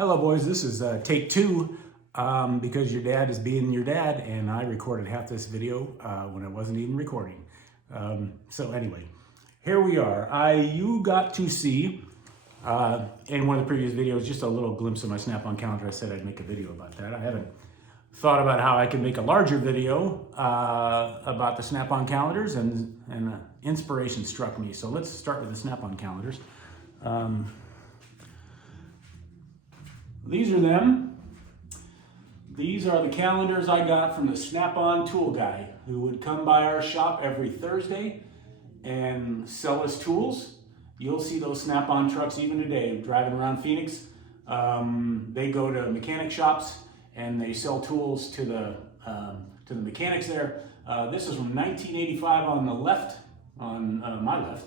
Hello, boys. This is take two because your dad is being your dad, and I recorded half this video when I wasn't even recording. So anyway, here we are. You got to see in one of the previous videos just a little glimpse of my Snap-on calendar. I said I'd make a video about that. I haven't thought about how I can make a larger video about the Snap-on calendars, and inspiration struck me. So let's start with the Snap-on calendars. These are them. These are the calendars I got from the Snap-on tool guy who would come by our shop every Thursday and sell us tools. You'll see those Snap-on trucks even today driving around Phoenix. They go to mechanic shops and they sell tools to the mechanics there. This is from 1985 on the left, on my left,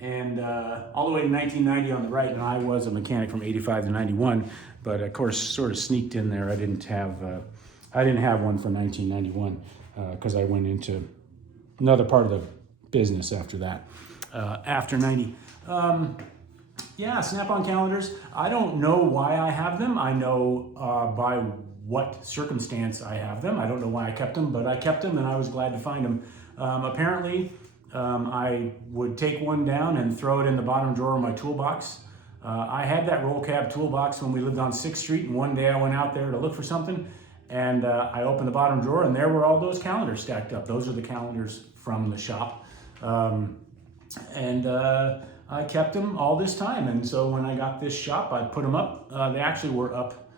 and all the way to 1990 on the right, and I was a mechanic from 85 to 91, but of course sort of sneaked in there. I didn't have one for 1991 because I went into another part of the business after that, after 90. Yeah, Snap-on calendars. I don't know why I have them. I know by what circumstance I have them. I don't know why I kept them, but I kept them and I was glad to find them. Apparently, I would take one down and throw it in the bottom drawer of my toolbox. I had that roll cab toolbox when we lived on 6th Street, and one day I went out there to look for something, and I opened the bottom drawer, and there were all those calendars stacked up. Those are the calendars from the shop. I kept them all this time, and so when I got this shop, I put them up. They actually were up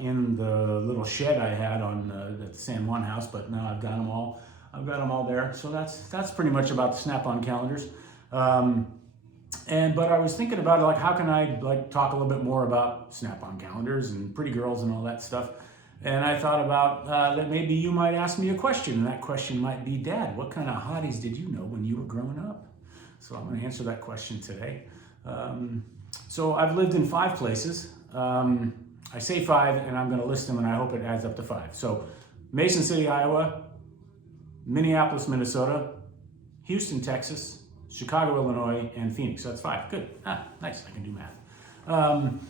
in the little shed I had on the San Juan house, but now I've got them all. I've got them all there. So that's pretty much about the Snap-on calendars. But I was thinking about it, like, how can I talk a little bit more about Snap-on calendars and pretty girls and all that stuff. And I thought about that maybe you might ask me a question, and that question might be, Dad, what kind of hotties did you know when you were growing up? So I'm going to answer that question today. So I've lived in 5 places. I say 5, and I'm going to list them, and I hope it adds up to 5. So Mason City, Iowa, Minneapolis, Minnesota, Houston, Texas, Chicago, Illinois, and Phoenix. So that's 5. Good. Nice. I can do math. I'm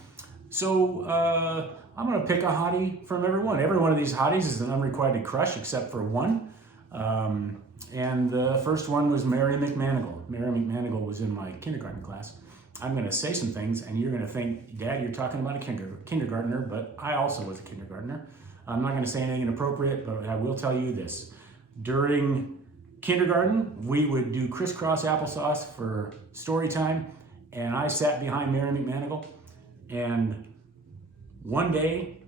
going to pick a hottie from every one. Every one of these hotties is an unrequited crush except for one. And the first one was Mary McManigal. Mary McManigal was in my kindergarten class. I'm going to say some things, and you're going to think, Dad, you're talking about a kindergartner, but I also was a kindergartner. I'm not going to say anything inappropriate, but I will tell you this. During kindergarten, we would do crisscross applesauce for story time, and I sat behind Mary McManigal, and one day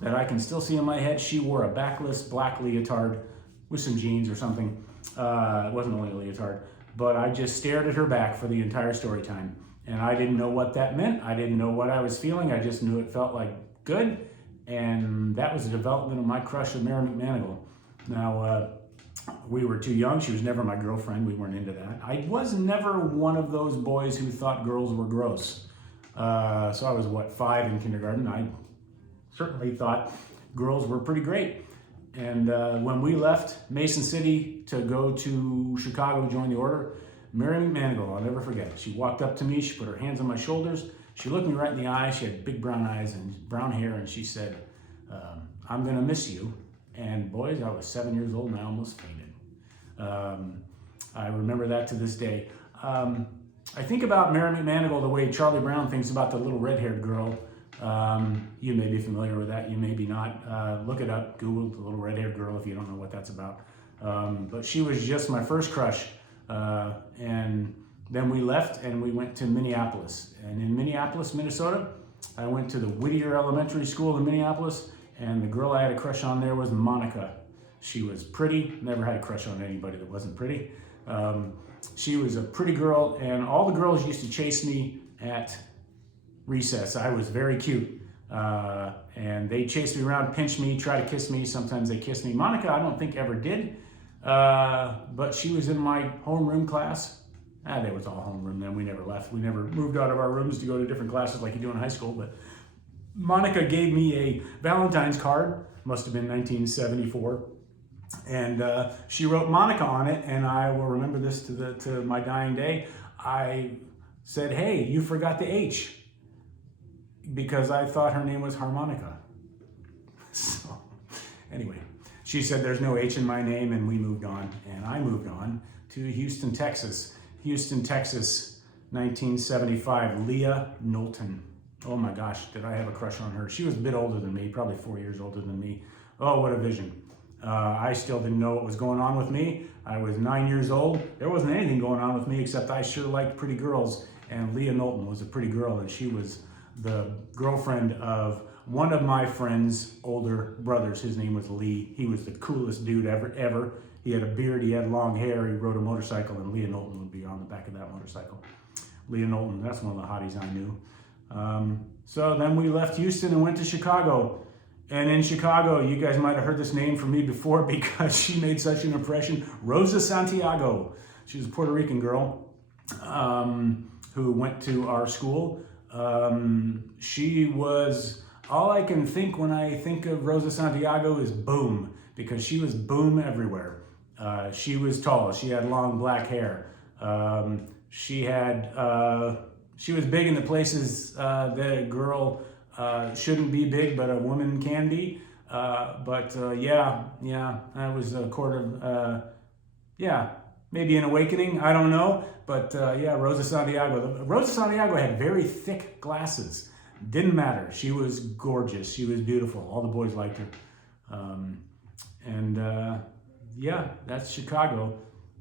that I can still see in my head, she wore a backless black leotard with some jeans or something. It wasn't only a leotard, but I just stared at her back for the entire story time, and I didn't know what that meant. I didn't know what I was feeling. I just knew it felt like good, and that was the development of my crush with Mary McManigal. Now, we were too young. She was never my girlfriend. We weren't into that. I was never one of those boys who thought girls were gross. So I was, 5 in kindergarten. I certainly thought girls were pretty great. And when we left Mason City to go to Chicago to join the order, Mary McManigal, I'll never forget it. She walked up to me. She put her hands on my shoulders. She looked me right in the eye. She had big brown eyes and brown hair, and she said, I'm going to miss you. And boys, I was 7 years old and I almost fainted. I remember that to this day. I think about Mary McManigal the way Charlie Brown thinks about the little red-haired girl. You may be familiar with that, you may be not. Look it up, Google the little red-haired girl if you don't know what that's about. But she was just my first crush. And then we left and we went to Minneapolis. And in Minneapolis, Minnesota, I went to the Whittier Elementary School in Minneapolis. And the girl I had a crush on there was Monica. She was pretty, never had a crush on anybody that wasn't pretty. She was a pretty girl, and all the girls used to chase me at recess. I was very cute. And they chased me around, pinched me, try to kiss me. Sometimes they kissed me. Monica, I don't think ever did. But she was in my homeroom class. There was all homeroom then. We never left. We never moved out of our rooms to go to different classes like you do in high school. But Monica gave me a Valentine's card, must have been 1974, and she wrote Monica on it, and I will remember this to my dying day. I said, hey, you forgot the H. because I thought her name was Harmonica. So anyway, she said there's no H in my name, and we moved on. And I moved on to Houston, Texas. Houston, Texas, 1975, Leah Knowlton. Oh my gosh, did I have a crush on her. She was a bit older than me, probably 4 years older than me. Oh, what a vision. I still didn't know what was going on with me. I was 9 years old. There wasn't anything going on with me except I sure liked pretty girls. And Leah Knowlton was a pretty girl, and she was the girlfriend of one of my friend's older brothers. His name was Lee. He was the coolest dude ever. He had a beard, he had long hair, he rode a motorcycle, and Leah Knowlton would be on the back of that motorcycle. Leah Knowlton, that's one of the hotties I knew. So then we left Houston and went to Chicago. And in Chicago, you guys might have heard this name from me before because she made such an impression. Rosa Santiago. She was a Puerto Rican girl who went to our school. She was, all I can think when I think of Rosa Santiago is boom, because she was boom everywhere. She was tall. She had long black hair. She was big in the places that a girl shouldn't be big, but a woman can be. Yeah, that was a maybe an awakening. I don't know, but yeah, Rosa Santiago. Rosa Santiago had very thick glasses. Didn't matter. She was gorgeous. She was beautiful. All the boys liked her. Yeah, that's Chicago.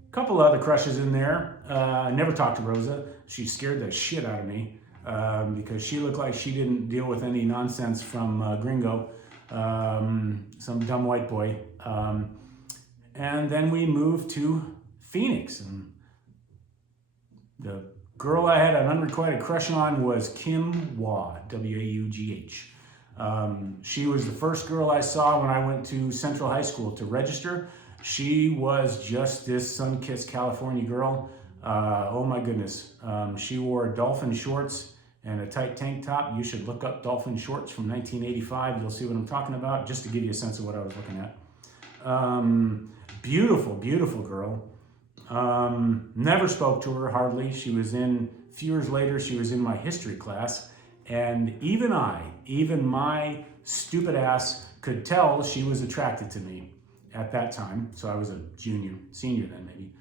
A couple other crushes in there. I never talked to Rosa. She scared the shit out of me because she looked like she didn't deal with any nonsense from Gringo, some dumb white boy. And then we moved to Phoenix. And the girl I had an unrequited crush on was Kim Waugh, W-A-U-G-H. She was the first girl I saw when I went to Central High School to register. She was just this sun-kissed California girl. Oh my goodness. She wore dolphin shorts and a tight tank top. You should look up dolphin shorts from 1985. You'll see what I'm talking about, just to give you a sense of what I was looking at. Beautiful, beautiful girl. Never spoke to her, hardly. She was a few years later, she was in my history class. And even my stupid ass could tell she was attracted to me at that time. So I was a senior then maybe.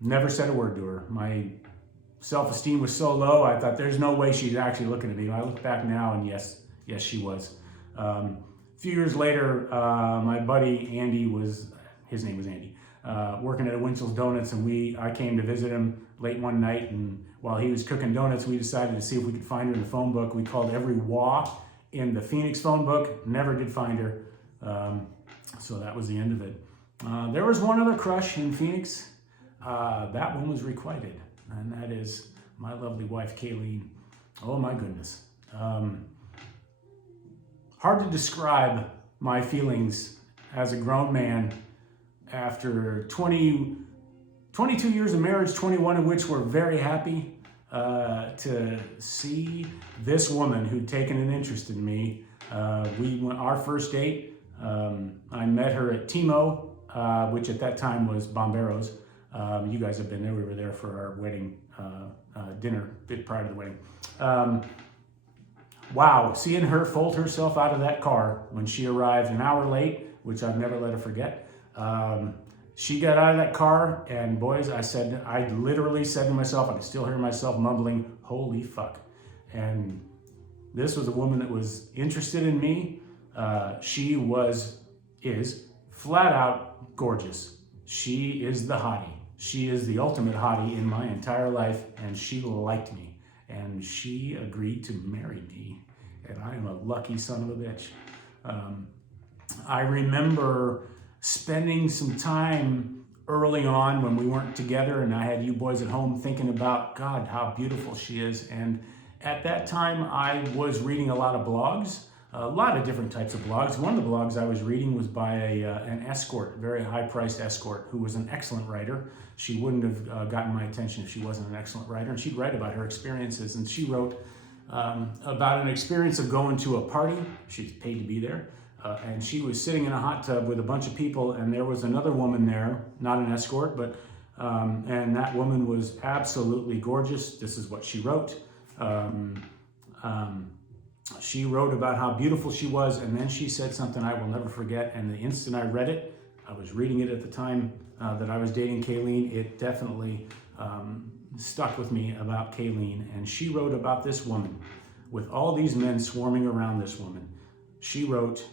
Never said a word to her. My self-esteem was so low, I thought there's no way she's actually looking at me. I look back now and yes, she was. A few years later, my buddy Andy his name was Andy, working at Winchell's Donuts, and I came to visit him late one night, and while he was cooking donuts, we decided to see if we could find her in the phone book. We called every Waugh in the Phoenix phone book, never did find her. So that was the end of it. There was one other crush in Phoenix. That one was requited, and that is my lovely wife, Kayleen. Oh my goodness. Hard to describe my feelings as a grown man after 22 years of marriage, 21 of which were very happy, to see this woman who'd taken an interest in me. We went our first date. I met her at Timo, which at that time was Bomberos. You guys have been there. We were there for our wedding dinner, a bit prior to the wedding. Wow, seeing her fold herself out of that car when she arrived an hour late, which I've never let her forget. She got out of that car, and boys, I literally said to myself, I can still hear myself mumbling, holy fuck. And this was a woman that was interested in me. She is flat out gorgeous. She is the hottie. She is the ultimate hottie in my entire life, and she liked me. And she agreed to marry me. And I am a lucky son of a bitch. I remember spending some time early on when we weren't together and I had you boys at home thinking about, God, how beautiful she is. And at that time, I was reading a lot of blogs, a lot of different types of blogs. One of the blogs I was reading was by an escort, a very high-priced escort, who was an excellent writer. She wouldn't have gotten my attention if she wasn't an excellent writer. And she'd write about her experiences. And she wrote about an experience of going to a party. She's paid to be there. And she was sitting in a hot tub with a bunch of people, and there was another woman there, not an escort, but and that woman was absolutely gorgeous. This is what she wrote. she wrote about how beautiful she was, and then she said something I will never forget. And the instant I read it, I was reading it at the time that I was dating Kayleen, it definitely stuck with me about Kayleen. And she wrote about this woman, with all these men swarming around this woman. She wrote,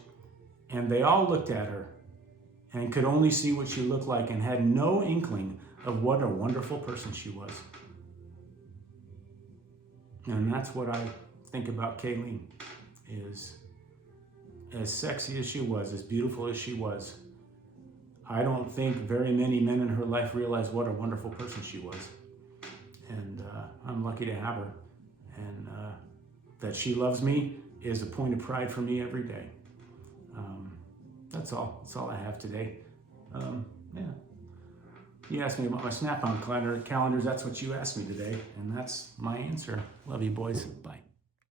and they all looked at her and could only see what she looked like and had no inkling of what a wonderful person she was. And that's what I think about Kayleen, is as sexy as she was, as beautiful as she was, I don't think very many men in her life realized what a wonderful person she was. And I'm lucky to have her. And that she loves me is a point of pride for me every day. That's all. That's all I have today. Yeah. You asked me about my Snap-on calendars. That's what you asked me today. And that's my answer. Love you, boys. Bye.